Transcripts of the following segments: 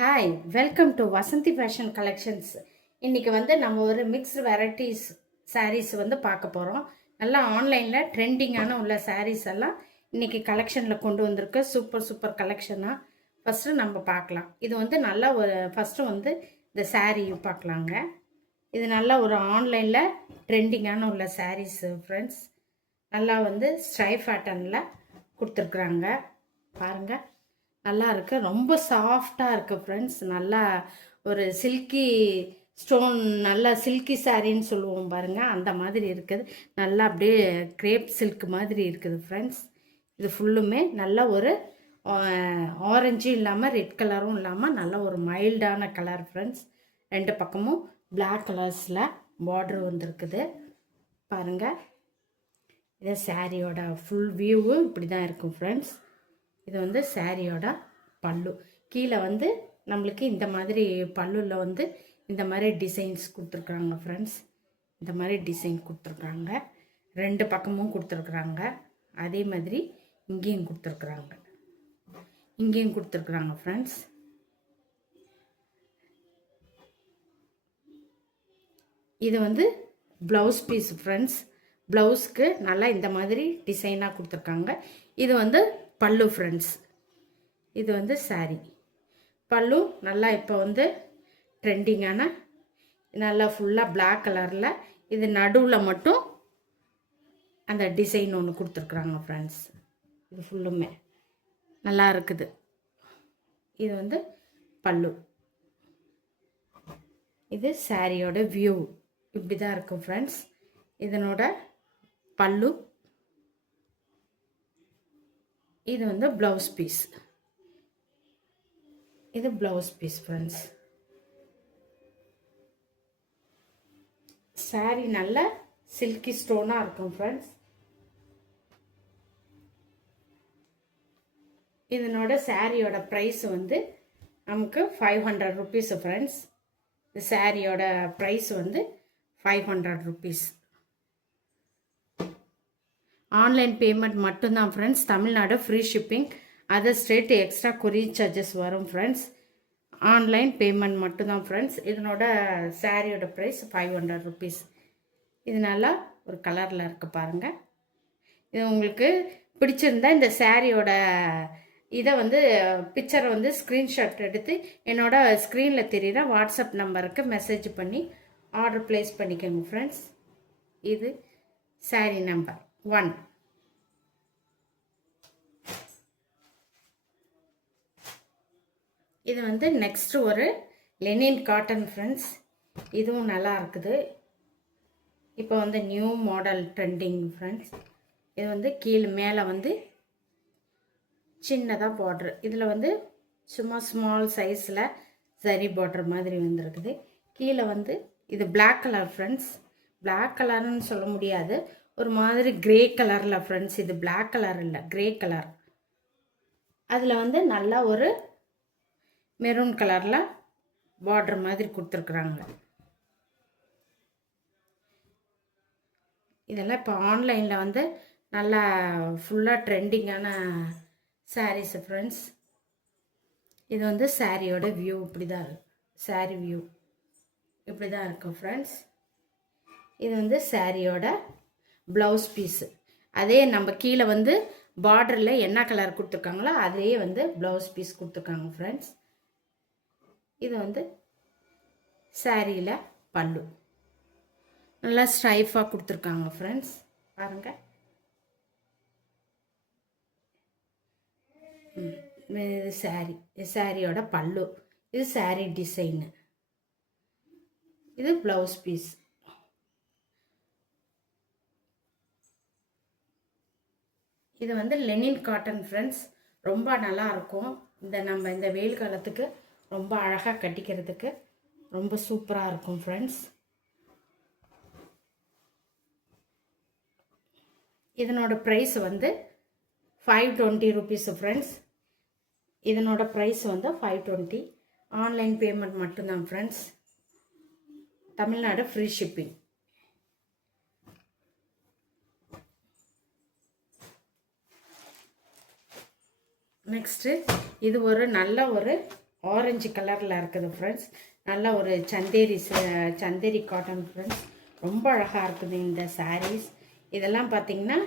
Hi, welcome to Vasanthi fashion collections. இன்றைக்கி வந்து நம்ம ஒரு மிக்ஸ்டு வெரைட்டிஸ் சாரீஸ் வந்து பார்க்க போகிறோம். நல்லா ஆன்லைனில் ட்ரெண்டிங்கான உள்ள சாரீஸ் எல்லாம் இன்றைக்கி கலெக்ஷனில் கொண்டு வந்திருக்கு. சூப்பர் கலெக்ஷனாக ஃபஸ்ட்டு நம்ம பார்க்கலாம். இது வந்து நல்லா ஒரு ஃபஸ்ட்டு வந்து இந்த சாரீ பார்க்கலாங்க. இது நல்லா ஒரு ஆன்லைனில் ட்ரெண்டிங்கான உள்ள சாரீஸு ஃப்ரெண்ட்ஸ். நல்லா வந்து ஸ்ட்ரைப் பேட்டர்னில் கொடுத்துருக்குறாங்க பாருங்கள். நல்லா இருக்குது, ரொம்ப சாஃப்டாக இருக்குது ஃப்ரெண்ட்ஸ். நல்லா ஒரு சில்கி ஸ்டோன், நல்லா சில்கி சாரின்னு சொல்லுவோம் பாருங்கள், அந்த மாதிரி இருக்குது. நல்லா அப்படியே கிரேப் சில்க் மாதிரி இருக்குது ஃப்ரெண்ட்ஸ். இது ஃபுல்லுமே நல்ல ஒரு ஆரஞ்சும் இல்லாமல் ரெட் கலரும் இல்லாமல் நல்ல ஒரு மைல்டான கலர் ஃப்ரெண்ட்ஸ். ரெண்டு பக்கமும் பிளாக் கலர்ஸில் பார்டர் வந்துருக்குது பாருங்கள். இது சாரியோட ஃபுல் வியூவும் இப்படி தான் இருக்கும் ஃப்ரெண்ட்ஸ். இது வந்து சாரியோட பல்லு. கீழே வந்து நம்மளுக்கு இந்த மாதிரி பல்லுவில் வந்து இந்த மாதிரி டிசைன்ஸ் கொடுத்துருக்குறாங்க ஃப்ரெண்ட்ஸ். இந்த மாதிரி டிசைன் கொடுத்துருக்குறாங்க, ரெண்டு பக்கமும் கொடுத்துருக்குறாங்க. அதே மாதிரி இங்கேயும் கொடுத்துருக்குறாங்க, இங்கேயும் கொடுத்துருக்குறாங்க ஃப்ரெண்ட்ஸ். இது வந்து ப்ளவுஸ் பீஸ் ஃப்ரெண்ட்ஸ். ப்ளவுஸ்க்கு நல்லா இந்த மாதிரி டிசைனாக கொடுத்துருக்காங்க. இது வந்து பல்லு ஃப்ரெண்ட்ஸ். இது வந்து சாரி பல்லு. நல்லா இப்போ வந்து ட்ரெண்டிங்கான நல்லா ஃபுல்லாக பிளாக் கலரில், இது நடுவில் மட்டும் அந்த டிசைன் ஒன்று கொடுத்துருக்குறாங்க ஃப்ரெண்ட்ஸ். இது ஃபுல்லுமே நல்லா இருக்குது. இது வந்து பல்லு. இது சாரியோட வியூ இப்படி தான் இருக்கும் ஃப்ரெண்ட்ஸ். இதனோட பல்லு. இது வந்து ப்ளவுஸ் பீஸ். இது ப்ளவுஸ் பீஸ் ஃப்ரெண்ட்ஸ். சாரி நல்ல சில்கி ஸ்டோனாக இருக்கும் ஃப்ரெண்ட்ஸ். இதனோட சாரியோட ப்ரைஸ் வந்து நமக்கு 500 ருபீஸ் ஃப்ரெண்ட்ஸ். இந்த சாரியோட ப்ரைஸ் வந்து 500 ருபீஸ். ஆன்லைன் பேமெண்ட் மட்டும்தான் friends. Tamil Nadu free shipping, other state extra courier charges வரும் ஃப்ரெண்ட்ஸ். ஆன்லைன் பேமெண்ட் மட்டும்தான் ஃப்ரெண்ட்ஸ். இதனோட சாரியோட ப்ரைஸ் 500 ருபீஸ். இது நல்லா ஒரு கலரில் இருக்குது பாருங்கள். இது உங்களுக்கு பிடிச்சிருந்தா இந்த சாரியோட இதை வந்து பிக்சரை வந்து ஸ்க்ரீன்ஷாட் எடுத்து என்னோட ஸ்க்ரீனில் தெரிகிற வாட்ஸ்அப் நம்பருக்கு மெசேஜ் பண்ணி ஆர்டர் ப்ளேஸ் பண்ணிக்கோங்க ஃப்ரெண்ட்ஸ். இது சாரி நம்பர் 1. இது வந்து நெக்ஸ்ட் ஒரு லெனின் காட்டன் ஃப்ரெண்ட்ஸ். இதுவும் நல்லா இருக்குது. இப்போ வந்து நியூ மாடல் ட்ரெண்டிங் ஃப்ரெண்ட்ஸ். இது வந்து கீழே மேலே வந்து சின்னதாக பார்டர், இதில் வந்து சும்மா ஸ்மால் சைஸில் சரி பார்டர் மாதிரி வந்துருக்குது. கீழே வந்து இது பிளாக் கலர் ஃப்ரெண்ட்ஸ். பிளாக் கலர்னு சொல்ல முடியாது, ஒரு மாதிரி கிரே கலரில் ஃப்ரெண்ட்ஸ். இது பிளாக் கலர் இல்லை, கிரே கலர். அதில் வந்து நல்லா ஒரு மெரூன் கலரில் பார்டர் மாதிரி கொடுத்துருக்குறாங்க. இதெல்லாம் இப்போ ஆன்லைனில் வந்து நல்லா ஃபுல்லாக ட்ரெண்டிங்கான சாரீஸ் ஃப்ரெண்ட்ஸ். இது வந்து சாரியோட வியூ இப்படி தான் இருக்கு. சாரி வியூ இப்படி தான் இருக்கும் ஃப்ரெண்ட்ஸ். இது வந்து சாரியோட ப்ளவுஸ் பீஸு. அதே நம்ம கீழே வந்து பார்டரில் என்ன கலர் கொடுத்துருக்காங்களோ அதே வந்து ப்ளவுஸ் பீஸ் கொடுத்துருக்காங்க ஃப்ரெண்ட்ஸ். இது வந்து சாரியில் பல்லு நல்லா ஸ்ட்ரைஃபாக கொடுத்துருக்காங்க ஃப்ரெண்ட்ஸ் பாருங்கள். இது சாரி, சாரியோட பல்லு. இது சாரி டிசைனு. இது ப்ளவுஸ் பீஸ். இது வந்து லெனின் காட்டன் ஃப்ரெண்ட்ஸ். ரொம்ப நல்லா இருக்கும். நம்ம இந்த வெயில் காலத்துக்கு ரொம்ப அழகாக கட்டிக்கிறதுக்கு ரொம்ப சூப்பராக இருக்கும் ஃப்ரெண்ட்ஸ். இதனோட ப்ரைஸ் வந்து 520 ருபீஸ் ஃப்ரெண்ட்ஸ். இதனோட ப்ரைஸ் வந்து 520. ஆன்லைன் பேமெண்ட் மட்டும்தான் friends. Tamil Nadu free shipping. Next இது ஒரு நல்ல ஒரு ஆரஞ்சு கலரில் இருக்குது ஃப்ரெண்ட்ஸ். நல்ல ஒரு சந்தேரி காட்டன் ஃப்ரெண்ட்ஸ். ரொம்ப அழகாக இருக்குது இந்த சாரீஸ். இதெல்லாம் பார்த்திங்கன்னா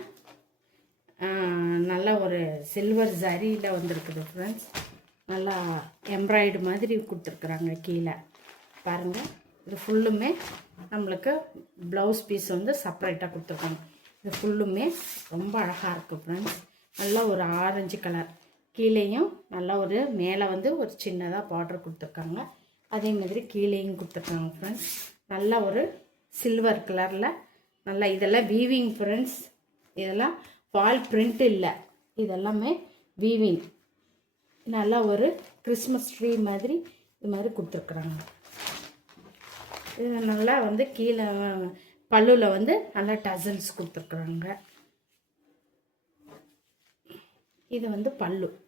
நல்ல ஒரு சில்வர் ஜரியில் வந்துருக்குது ஃப்ரெண்ட்ஸ். நல்லா எம்ப்ராய்டு மாதிரி கொடுத்துருக்குறாங்க கீழே பாருங்கள். இது ஃபுல்லுமே நம்மளுக்கு ப்ளவுஸ் பீஸ் வந்து செப்பரேட்டாக கொடுத்துருக்காங்க. இது ஃபுல்லுமே ரொம்ப அழகாக இருக்குது ஃப்ரெண்ட்ஸ். நல்லா ஒரு ஆரஞ்சு கலர், கீழேயும் நல்லா ஒரு மேலே வந்து ஒரு சின்னதாக பார்டர் கொடுத்துருக்காங்க. அதே மாதிரி கீழேயும் கொடுத்துருக்காங்க ஃப்ரெண்ட்ஸ். நல்லா ஒரு சில்வர் கலரில் நல்லா இதெல்லாம் வீவிங் ஃப்ரெண்ட்ஸ். இதெல்லாம் வால் பிரிண்ட் இல்லை, இதெல்லாமே வீவிங். நல்லா ஒரு கிறிஸ்மஸ் ட்ரீ மாதிரி இது மாதிரி கொடுத்துருக்குறாங்க. இது நல்லா வந்து கீழே பல்லுவில் வந்து நல்லா டசல்ஸ் கொடுத்துருக்குறாங்க. இது வந்து பல்லுவில்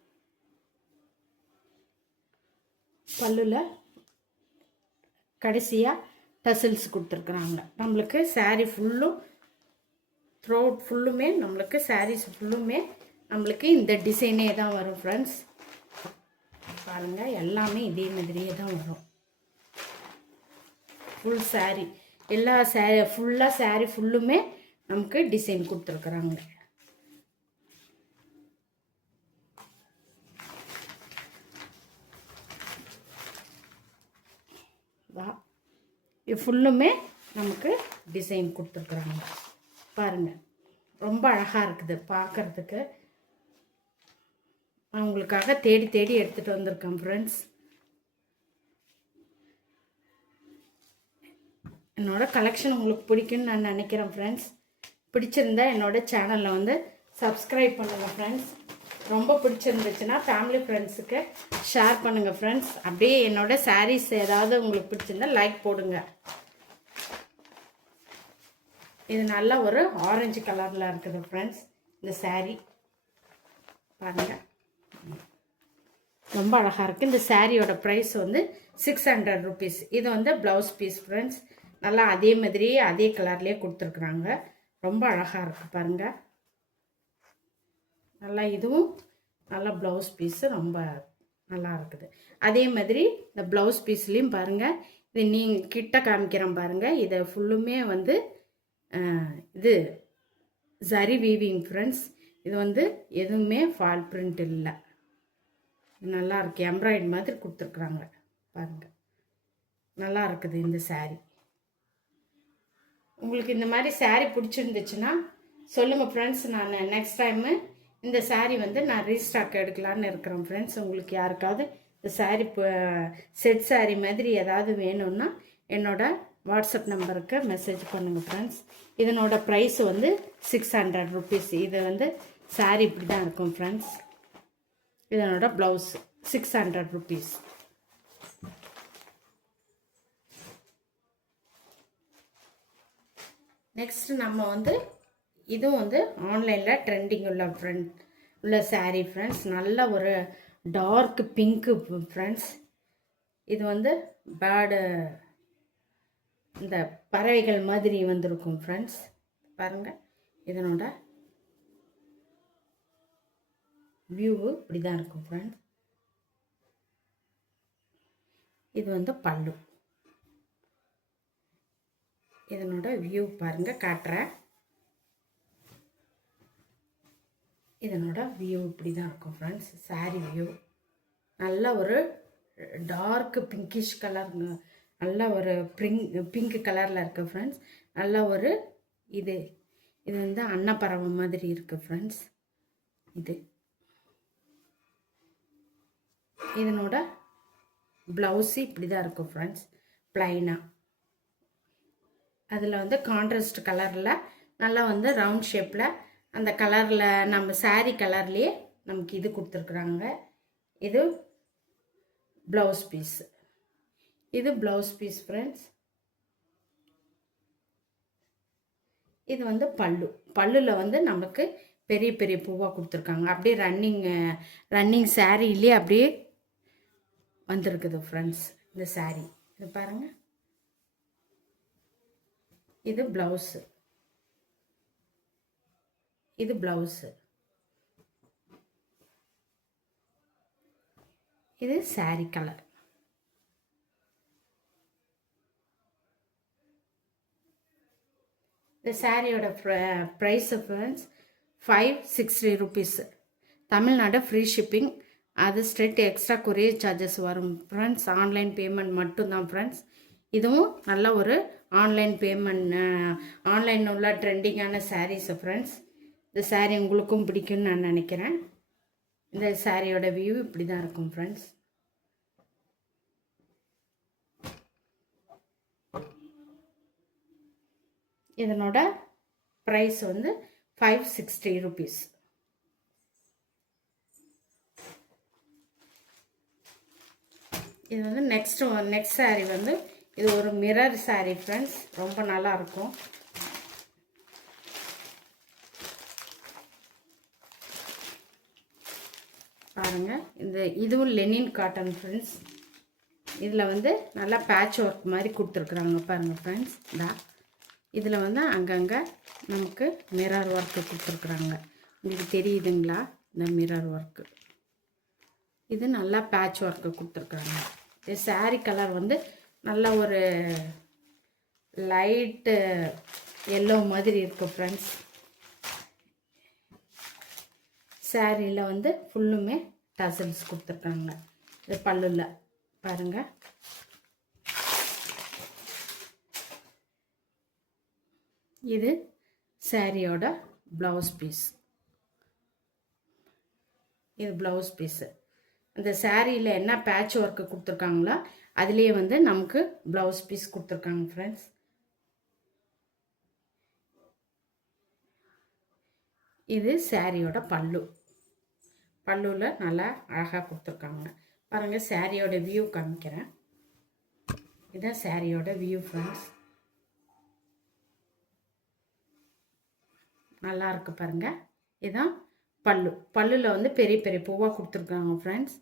கடைசியாக டசல்ஸ் கொடுத்துருக்குறாங்க. நம்மளுக்கு சாரீ ஃபுல்லும் த்ரோட் ஃபுல்லுமே நம்மளுக்கு சாரீஸ் ஃபுல்லுமே நம்மளுக்கு இந்த டிசைனே தான் வரும் ஃப்ரெண்ட்ஸ். பாருங்கள், எல்லாமே இதே மாதிரியே தான் வரும். ஃபுல் சாரீ எல்லா ஃபுல்லாக சாரீ ஃபுல்லுமே நமக்கு டிசைன் கொடுத்துருக்குறாங்க. இது ஃபுல்லுமே நமக்கு டிசைன் கொடுத்துருக்குறாங்க. பாருங்கள், ரொம்ப அழகாக இருக்குது பார்க்குறதுக்கு. நான் உங்களுக்காக தேடி தேடி எடுத்துகிட்டு வந்திருக்கேன் ஃப்ரெண்ட்ஸ். என்னோடய கலெக்ஷன் உங்களுக்கு பிடிக்குன்னு நான் நினைக்கிறேன் ஃப்ரெண்ட்ஸ். பிடிச்சிருந்தா என்னோடய சேனலில் வந்து சப்ஸ்கிரைப் பண்ணுங்கள் ஃப்ரெண்ட்ஸ். ரொம்ப பிடிச்சிருந்துச்சுன்னா ஃபேமிலி ஃப்ரெண்ட்ஸுக்கு ஷேர் பண்ணுங்கள் ஃப்ரெண்ட்ஸ். அப்படியே என்னோடய சாரீஸ் ஏதாவது உங்களுக்கு பிடிச்சிருந்தா லைக் போடுங்க. இது நல்ல ஒரு ஆரஞ்சு கலரில் இருக்குது ஃப்ரெண்ட்ஸ். இந்த சாரீ பாருங்கள், ரொம்ப அழகாக இருக்குது. இந்த சாரியோட ப்ரைஸ் வந்து 600 rupees. இது வந்து ப்ளவுஸ் பீஸ் ஃப்ரெண்ட்ஸ். நல்லா அதே மாதிரி அதே கலர்லேயே கொடுத்துருக்குறாங்க. ரொம்ப அழகாக இருக்குது பாருங்கள். நல்லா இதுவும் நல்லா ப்ளவுஸ் பீஸு ரொம்ப நல்லா இருக்குது. அதே மாதிரி இந்த ப்ளவுஸ் பீஸ்லேயும் பாருங்கள், இது நீங்கள் கிட்ட காமிக்கிறேன் பாருங்கள். இதை ஃபுல்லுமே வந்து இது ஜரி வீவிங் ஃப்ரெண்ட்ஸ். இது வந்து எதுவுமே ஃபால் பிரிண்ட் இல்லை, நல்லா இருக்குது. எம்ப்ராய்டு மாதிரி கொடுத்துருக்குறாங்க பாருங்கள், நல்லா இருக்குது இந்த சாரீ. உங்களுக்கு இந்த மாதிரி சாரீ பிடிச்சிருந்துச்சுன்னா சொல்லுங்கள் ஃப்ரெண்ட்ஸ். நான் நெக்ஸ்ட் டைமு இந்த சாரீ வந்து நான் ரீஸ்டாக் எடுக்கலான்னு இருக்கிறேன் ஃப்ரெண்ட்ஸ். உங்களுக்கு யாருக்காவது இந்த சாரீ செட் சாரீ மாதிரி ஏதாவது வேணும்னா என்னோடய வாட்ஸ்அப் நம்பருக்கு மெசேஜ் பண்ணுங்கள் ஃப்ரெண்ட்ஸ். இதனோட ப்ரைஸ் வந்து 600 rupees. இது வந்து சாரீ இப்படி தான் இருக்கும் ஃப்ரெண்ட்ஸ். இதனோட ப்ளவுஸ் 600 rupees. நெக்ஸ்ட் நம்ம வந்து இதுவும் வந்து ஆன்லைனில் ட்ரெண்டிங் உள்ள சாரீ ஃப்ரெண்ட்ஸ். நல்ல ஒரு டார்க் பிங்க்கு ஃப்ரெண்ட்ஸ். இது வந்து பேர்டு இந்த பறவைகள் மாதிரி வந்திருக்கும் ஃப்ரெண்ட்ஸ். பாருங்கள், இதனோட வியூவு இப்படி தான் இருக்கும் ஃப்ரெண்ட்ஸ். இது வந்து பல்லு. இதனோட வியூ பாருங்கள், காட்டுறேன். இதனோட வியூ இப்படி தான் இருக்கும் ஃப்ரெண்ட்ஸ். சாரீ வியூ நல்ல ஒரு டார்க் பிங்கிஷ் கலர், நல்ல ஒரு பிங்க் கலரில் இருக்குது ஃப்ரெண்ட்ஸ். நல்ல ஒரு இது வந்து அன்னப்பறவை மாதிரி இருக்குது ஃப்ரெண்ட்ஸ். இதனோட ப்ளவுஸு இப்படி தான் இருக்கும் ஃப்ரெண்ட்ஸ், ப்ளைனாக. அதில் வந்து கான்ட்ராஸ்ட் கலரில் நல்லா வந்து ரவுண்ட் ஷேப்பில் அந்த கலரில் நம்ம சாரீ கலர்லேயே நமக்கு இது கொடுத்துருக்குறாங்க. இது ப்ளவுஸ் பீஸு. இது ப்ளவுஸ் பீஸ் ஃப்ரெண்ட்ஸ். இது வந்து பல்லுவில் வந்து நமக்கு பெரிய பெரிய பூவாக கொடுத்துருக்காங்க. அப்படியே ரன்னிங் சாரீலேயே அப்படியே வந்திருக்குது ஃப்ரெண்ட்ஸ் இந்த சாரீ. இது பாருங்கள், இது ப்ளவுஸு. இது ப்ளவுஸு. இது சாரீ கலர். இந்த சாரியோட price friends 560 rupees. Tamil Nadu free shipping. அது ஸ்ட்ரெயிட் எக்ஸ்ட்ரா கொரியர் சார்ஜஸ் வரும் ஃப்ரெண்ட்ஸ். ஆன்லைன் பேமெண்ட் மட்டும்தான் ஃப்ரெண்ட்ஸ். இதுவும் நல்ல ஒரு ஆன்லைன் பேமெண்ட், ஆன்லைன் உள்ள ட்ரெண்டிங்கான சாரீஸ் ஃப்ரெண்ட்ஸ். இந்த சாரீ உங்களுக்கும் பிடிக்கும்னு நான் நினைக்கிறேன். இந்த சாரியோட வியூ இப்படி தான் இருக்கும் ஃப்ரெண்ட்ஸ். இதனோட ப்ரைஸ் வந்து 560 rupees. இது வந்து நெக்ஸ்ட் சாரீ வந்து இது ஒரு மிரர் சாரீ ஃப்ரெண்ட்ஸ். ரொம்ப நல்லா இருக்கும். பாருங்க, இதுவும் லெனின் காட்டன் ஃப்ரெண்ட்ஸ். இதில் வந்து நல்லா பேட்ச் ஒர்க் மாதிரி கொடுத்துருக்குறாங்க பாருங்க ஃப்ரெண்ட்ஸ். இதில் வந்து அங்கங்கே நமக்கு மிரர் ஒர்க்கு கொடுத்துருக்குறாங்க. உங்களுக்கு தெரியுதுங்களா? இந்த மிரர் ஒர்க்கு இது நல்லா பேட்ச் ஒர்க்கு கொடுத்துருக்குறாங்க. இது சாரீ கலர் வந்து நல்ல ஒரு லைட்டு எல்லோ மாதிரி இருக்குது ஃப்ரெண்ட்ஸ். சாரியில் வந்து ஃபுல்லுமே டசல்ஸ் கொடுத்துருக்காங்க. இது பல்லுல பாருங்கள். இது சாரியோட ப்ளவுஸ் பீஸ். இது ப்ளவுஸ் பீஸு. அந்த சாரியில் என்ன பேட்ச் ஒர்க்கு கொடுத்துருக்காங்களோ அதுலேயே வந்து நமக்கு ப்ளவுஸ் பீஸ் கொடுத்துருக்காங்க ஃப்ரெண்ட்ஸ். இது சாரியோட பல்லு. பல்லுவில் நல்லா அழகாக கொடுத்துருக்காங்க பாருங்கள். சாரியோட வியூ காமிக்கிறேன். இதுதான் சாரியோட வியூ ஃப்ரெண்ட்ஸ். நல்லா இருக்கு பாருங்க. இதுதான் பல்லு. பல்லுல வந்து பெரிய பெரிய பூவாக கொடுத்துருக்காங்க ஃப்ரெண்ட்ஸ்.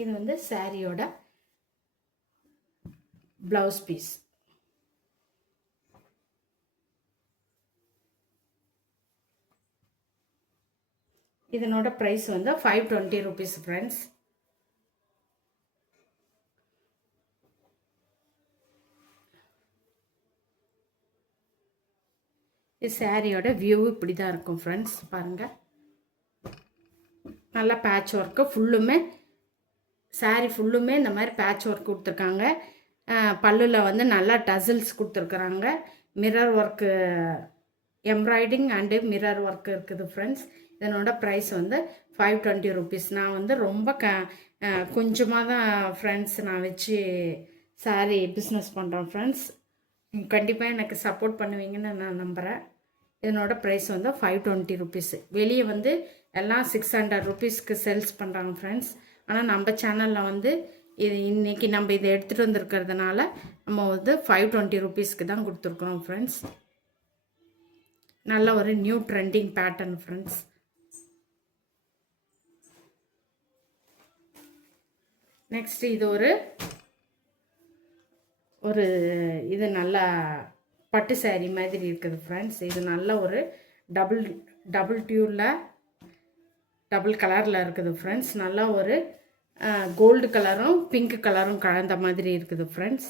இது வந்து சாரியோட ப்ளவுஸ் பீஸ். இதனோட ப்ரைஸ் வந்து 520 rupees ஃப்ரெண்ட்ஸ். இது சாரியோட வியூ இப்படி தான் இருக்கும் ஃப்ரெண்ட்ஸ். பாருங்கள், நல்லா பேட்ச் ஒர்க்கு ஃபுல்லுமே சாரி ஃபுல்லுமே இந்த மாதிரி பேட்ச் ஒர்க் கொடுத்துருக்காங்க. பல்லுவில் வந்து நல்லா டசில்ஸ் கொடுத்துருக்குறாங்க. Mirror work, embroidery and mirror work இருக்குது ஃப்ரெண்ட்ஸ். இதனோட ப்ரைஸ் வந்து 520 rupees. நான் வந்து ரொம்ப கொஞ்சமாக தான் ஃப்ரெண்ட்ஸ் நான் வச்சு சாரி பிஸ்னஸ் பண்ணுறேன் ஃப்ரெண்ட்ஸ். கண்டிப்பாக எனக்கு சப்போர்ட் பண்ணுவீங்கன்னு நான் நம்புகிறேன். இதனோட ப்ரைஸ் வந்து 520 rupees. வெளியே வந்து எல்லாம் 600 rupeesக்கு சேல்ஸ் பண்ணுறாங்க ஃப்ரெண்ட்ஸ். ஆனால் நம்ம சேனலில் வந்து இது இன்றைக்கி நம்ம இதை எடுத்துகிட்டு வந்துருக்கிறதுனால நம்ம வந்து 520 rupeesக்கு தான் கொடுத்துருக்குறோம் ஃப்ரெண்ட்ஸ். நல்ல ஒரு new trending pattern friends. Next இது ஒரு இது நல்லா பட்டு சாரி மாதிரி இருக்குது ஃப்ரெண்ட்ஸ். இது நல்ல ஒரு டபுள் டியூரில் டபுள் கலரில் இருக்குது ஃப்ரெண்ட்ஸ். நல்லா ஒரு கோல்டு கலரும் பிங்க் கலரும் கலந்த மாதிரி இருக்குது ஃப்ரெண்ட்ஸ்.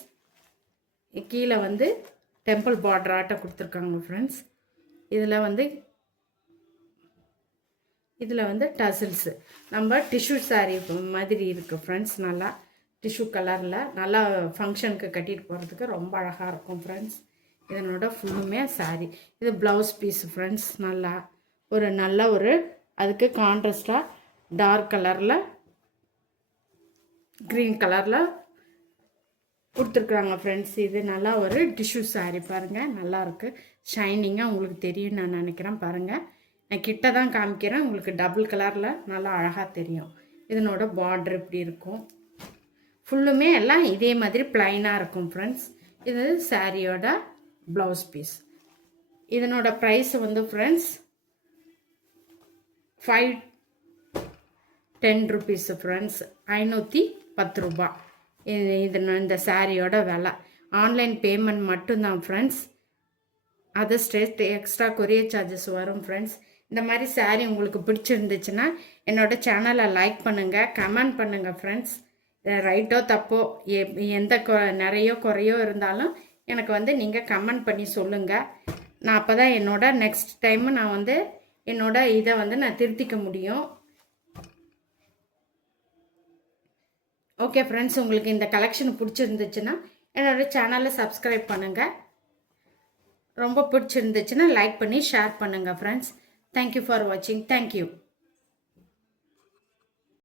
கீழே வந்து டெம்பிள் பார்டர் ஆட்டை கொடுத்துருக்காங்க ஃப்ரெண்ட்ஸ். இதில் வந்து டசில்ஸு நம்ம டிஷ்யூ சாரி மாதிரி இருக்குது ஃப்ரெண்ட்ஸ். நல்லா டிஷ்யூ கலரில் நல்லா ஃபங்க்ஷனுக்கு கட்டிட்டு போகிறதுக்கு ரொம்ப அழகாக இருக்கும் ஃப்ரெண்ட்ஸ். இதனோட ஃபுல்லுமே சாரி. இது ப்ளவுஸ் பீஸ் ஃப்ரெண்ட்ஸ். நல்ல ஒரு அதுக்கு கான்ட்ராஸ்டாக டார்க் கலரில் க்ரீன் கலரில் கொடுத்துருக்குறாங்க ஃப்ரெண்ட்ஸ். இது நல்லா ஒரு டிஷ்யூ சாரி பாருங்கள். நல்லாயிருக்கு, ஷைனிங்காக உங்களுக்கு தெரியும் நான் நினைக்கிறேன். பாருங்கள், நான் கிட்ட தான் காமிக்கிறேன். உங்களுக்கு டபுள் கலரில் நல்லா அழகாக தெரியும். இதனோட பார்டர் இப்படி இருக்கும். ஃபுல்லுமே எல்லாம் இதே மாதிரி ப்ளைனாக இருக்கும் ஃப்ரெண்ட்ஸ். இது சாரியோட ப்ளவுஸ் பீஸ். இதனோட ப்ரைஸ் வந்து ஃப்ரெண்ட்ஸ் 510 rupees ஃப்ரெண்ட்ஸ். 510 ரூபா. இந்த சாரியோட விலை. ஆன்லைன் பேமெண்ட் மட்டும்தான் ஃப்ரெண்ட்ஸ். அது ஸ்ட்ரெயிட் எக்ஸ்ட்ரா கொரியர் சார்ஜஸ் வரும் ஃப்ரெண்ட்ஸ். இந்த மாதிரி சாரி உங்களுக்கு பிடிச்சிருந்துச்சுன்னா என்னோட சேனலை லைக் பண்ணுங்கள், கமெண்ட் பண்ணுங்கள் ஃப்ரெண்ட்ஸ். ரைட்டோ தப்போ எந்த நிறையோ குறையோ இருந்தாலும் எனக்கு வந்து நீங்கள் கமெண்ட் பண்ணி சொல்லுங்கள். நான் அப்போ தான் என்னோட நெக்ஸ்ட் டைமு நான் வந்து என்னோட இதை வந்து நான் திருத்திக்க முடியும். ஓகே ஃப்ரெண்ட்ஸ், உங்களுக்கு இந்த கலெக்ஷன் பிடிச்சிருந்துச்சுன்னா என்னோடய சேனலை சப்ஸ்கிரைப் பண்ணுங்கள். ரொம்ப பிடிச்சிருந்துச்சுன்னா லைக் பண்ணி ஷேர் பண்ணுங்கள் ஃப்ரெண்ட்ஸ். தேங்க்யூ ஃபார் வாட்சிங். தேங்க்யூ.